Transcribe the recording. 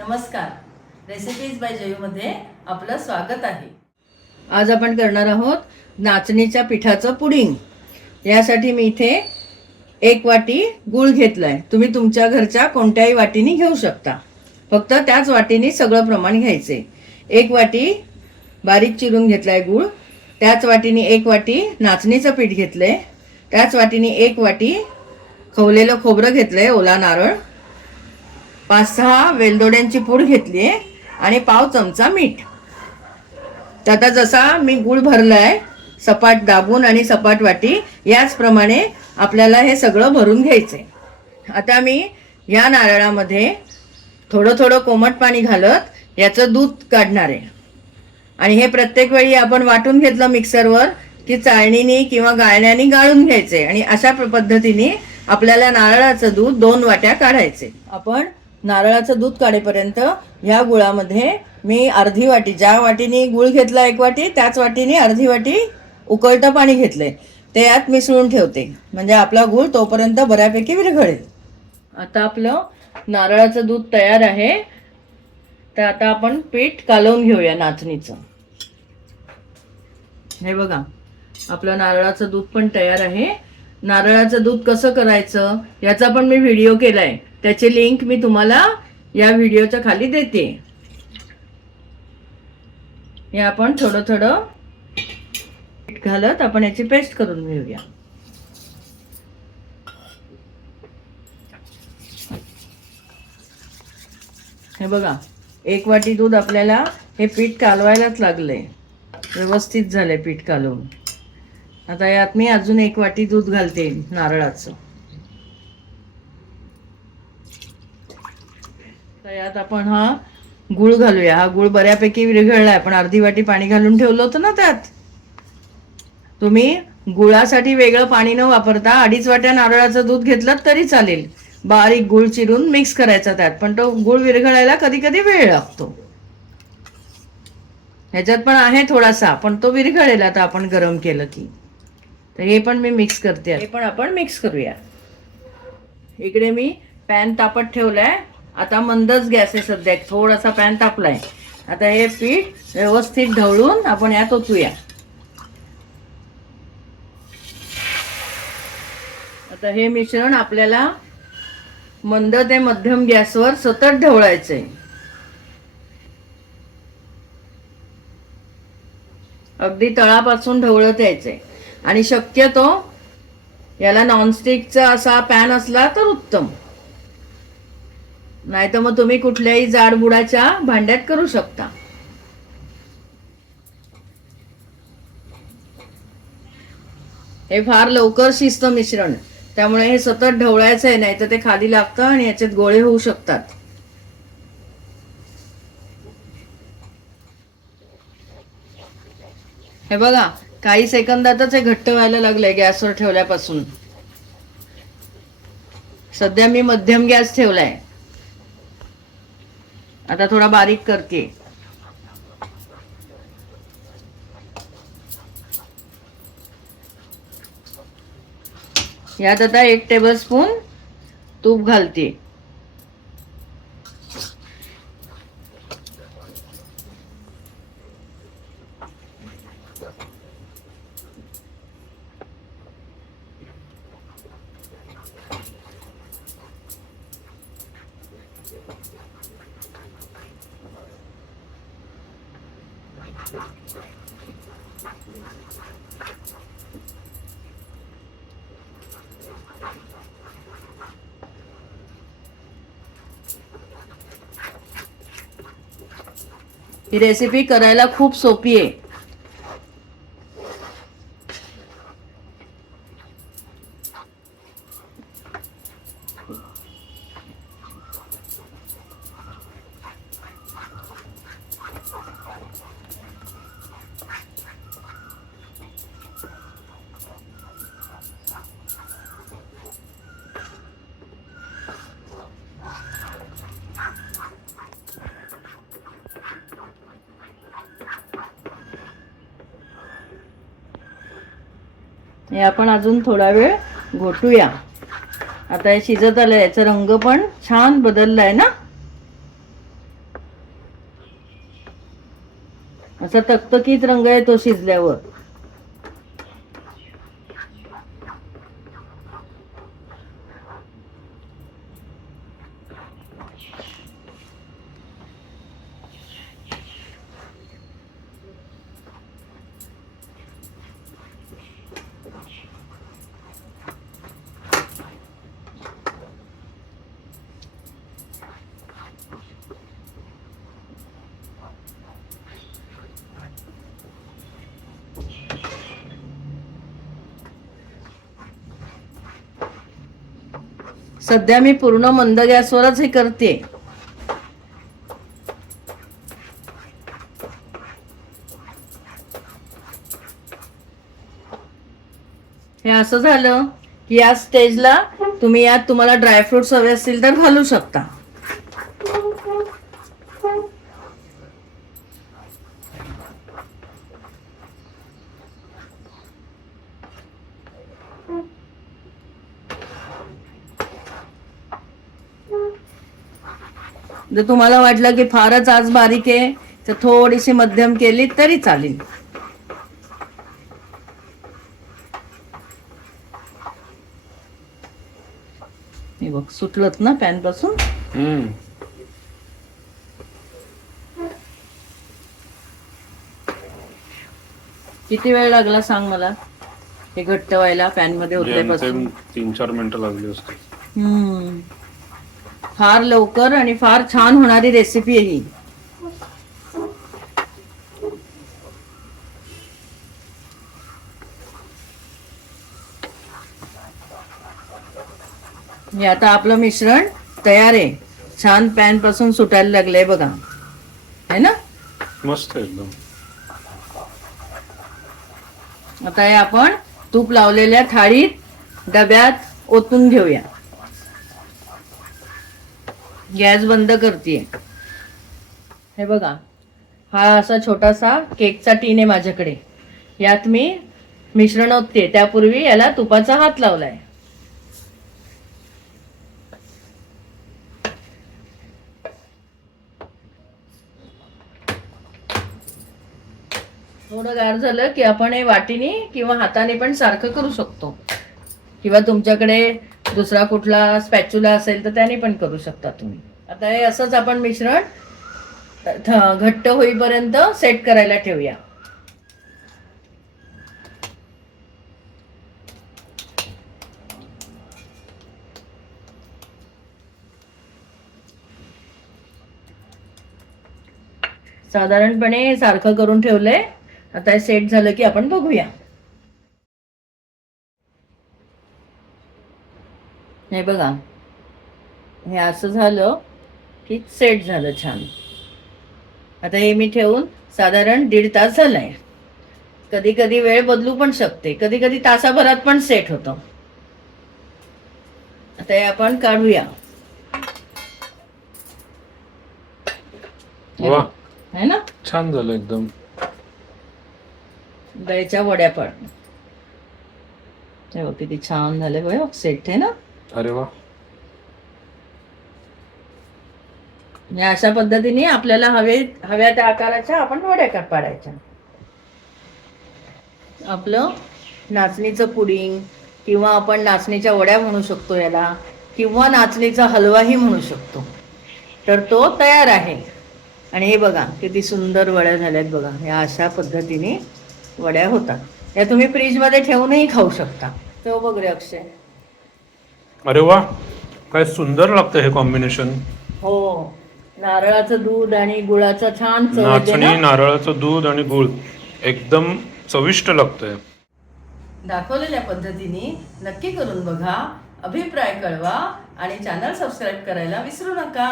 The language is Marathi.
नमस्कार. रेसिपीज बाय जयूमध्ये आपलं स्वागत आहे. आज आपण करणार आहोत नाचणीच्या पिठाचं पुडिंग. यासाठी मी इथे एक वाटी गूळ घेतलाय. तुम्ही तुमच्या घरच्या कोणत्याही वाटीने घेऊ शकता. फक्त त्याच वाटीने सगळं प्रमाण घ्यायचे. एक वाटी बारीक चिरून घेतलाय गूळ. त्याच वाटीने एक वाटी नाचणीचं पीठ घेतलंय. त्याच वाटीने एक वाटी खवलेलं खोबरं घेतलंय ओला नारळ. पाच सहा वेलदोड्यांची पूड घेतली आहे आणि पाव चमचा मीठ. तर आता जसा मी गूळ भरलाय सपाट दाबून आणि सपाट वाटी याचप्रमाणे आपल्याला हे सगळं भरून घ्यायचंय. आता मी या नारळामध्ये थोडं थोडं कोमट पाणी घालत याचं दूध काढणार. आहे आणि हे प्रत्येक वेळी आपण वाटून घेतलं मिक्सरवर की चाळणीने किंवा गाळण्याने गाळून घ्यायचे आणि अशा पद्धतीने आपल्याला नारळाचं दूध दोन वाट्या काढायचे आपण नारळाचं दूध काढेपर्यंत ह्या गुळामध्ये मी अर्धी वाटी ज्या वाटीने गुळ घेतला एक वाटी त्याच वाटीने अर्धी वाटी उकळतं पाणी घेतलंय ते यात मिसळून ठेवते. म्हणजे आपला गुळ तोपर्यंत बऱ्यापैकी विरघळेल. आता आपलं नारळाचं दूध तयार आहे. तर आता आपण पीठ कालवून घेऊया नाचणीचं. हे बघा आपलं नारळाचं दूध पण तयार आहे. नारळाचं दूध कसं करायचं याचा पण मी व्हिडिओ केला आहे त्याची लिंक मी तुम्हाला या व्हिडिओच्या खाली देते. हे आपण थोडं थोडं पीठ घालत आपण याची पेस्ट करून घेऊया. हे बघा एक वाटी दूध आपल्याला हे पीठ कालवायलाच लागलंय. व्यवस्थित झालंय पीठ कालवून. आता यात मी अजून एक वाटी दूध घालते नारळाचं. आता यात आपण हा गुळ घालूया. हा गुळ बऱ्यापैकी विरघळलाय. आपण अर्धी वाटी पाणी घालून ठेवलं होतं ना त्यात? तुम्ही गुळासाठी वेगळं पाणी न वापरता अडीच वाट्या नारळाचं दूध घेतलं तरी चालेल. बारीक गुळ चिरून मिक्स करायचा त्यात. पण तो गुळ विरघळायला कधी कधी वेळ लागतो. ह्याच्यात पण आहे थोडासा पण तो विरघळेल आता आपण गरम केलं की. तर हे पण मी मिक्स करते हे पण आपण मिक्स करूया. इकडे मी पॅन तापत ठेवलाय. आता मंदच गॅस आहे सध्या थोडासा पॅन तापलाय. आता हे पीठ व्यवस्थित ढवळून आपण यात ओतूया. आता हे मिश्रण आपल्याला मंद ते मध्यम गॅसवर सतत ढवळायचंय. अगदी तळापासून ढवळत यायचंय. आणि शक्यतो याला नॉनस्टिकचा असा पॅन असला तर उत्तम. नाही तर मग तुम्ही कुठल्याही जाडबुडाच्या भांड्यात करू शकता. हे फार लवकर शिस्त मिश्रण. त्यामुळे हे सतत ढवळायचं आहे नाही तर ते खाली लागतं आणि याच्यात गोळे होऊ शकतात. हे बघा काही सेकंदातच हे घट्ट व्हायला लागलंय गॅसवर ठेवल्यापासून. सध्या मी मध्यम गॅस ठेवलाय. आता थोडा बारीक करते. यात आता एक टेबलस्पून तूप घालते. ही रेसिपी करायला खूप सोपी आहे. हे आपण अजून थोडा वेळ घोटूया. आता हे शिजत आलं याचा रंग पण छान बदललाय आहे ना? असा तकतकीत रंग आहे तो शिजल्यावर. सध्या मी पूर्ण मंद गॅसवरच हे करते हे असं झालं की या स्टेजला तुम्ही यात तुम्हाला ड्रायफ्रुट्स हवे असतील तर घालू शकता. जर तुम्हाला वाटलं की फारच आज बारीक आहे तर थोडीशी मध्यम केली तरी चालेल. हे बघ सुटलत ना पॅनपासून? किती वेळ लागला सांग मला? हे घट्ट व्हायला पॅनमध्ये जेमतेम तीन चार मिनिटं लागली असते हम्म. फार लवकर आणि फार छान होणारी रेसिपी आहे ही. हे आता आपलं मिश्रण तयार आहे. छान पॅनपासून सुटायला लागलंय बघा. है ना? मस्त एकदम. आता हे आपण तूप लावलेल्या थाळीत डब्यात ओतून घेऊया. गॅस बंद करते हे बघा हा असा छोटासा केकचा टीन आहे माझ्याकडे. यात मी मिश्रण ओतते त्यापूर्वी याला तुपाचा हात लावलाय. थोडं गार झालं की आपण हे वाटीने किंवा हाताने पण सारखं करू शकतो. किंवा तुमच्याकडे दुसरा कुठला स्पॅच्युला असेल तर त्याने पण करू शकता तुम्ही. आता हे असंच आपण मिश्रण घट्ट होईपर्यंत सेट करायला ठेवूया. साधारणपणे सारखं करून ठेवलंय. आता हे सेट झालं की आपण बघूया. हे बघा. हे असं झालं की सेट झालं छान. आता हे मी ठेवून साधारण दीड तास झालाय. कधी कधी वेळ बदलू पण शकते. कधी कधी तासाभरात पण सेट होतं. आता हे आपण काढूया. हे वा. है ना? छान झालं एकदम. दहीच्या वड्या पण. किती छान झाले बघ सेट आहे ना? अरे वा. म्हणजे अशा पद्धतीने आपल्याला हवे हव्या त्या आकाराच्या आपण वड्या का पाडायच्या? आपलं नाचणीचं पुडिंग किंवा आपण नाचणीच्या वड्या म्हणू शकतो याला किंवा नाचणीचा हलवाही म्हणू शकतो. तर तो तयार आहे. आणि हे बघा किती सुंदर वड्या झाल्यात बघा. या अशा पद्धतीने वड्या होतात. या तुम्ही फ्रीजमध्ये ठेवूनही खाऊ शकता. तो बघ रे अक्षय. अरे वा काय सुंदर लागतं हे कॉम्बिनेशन हो नारळाचं दूध आणि गुळाचा छान चव येते नाचणी ना. नारळाचं दूध आणि गुळ एकदम चविष्ट लागतंय. दाखवलेल्या पद्धतीने नक्की करून बघा अभिप्राय कळवा आणि चॅनल सबस्क्राईब करायला विसरू नका.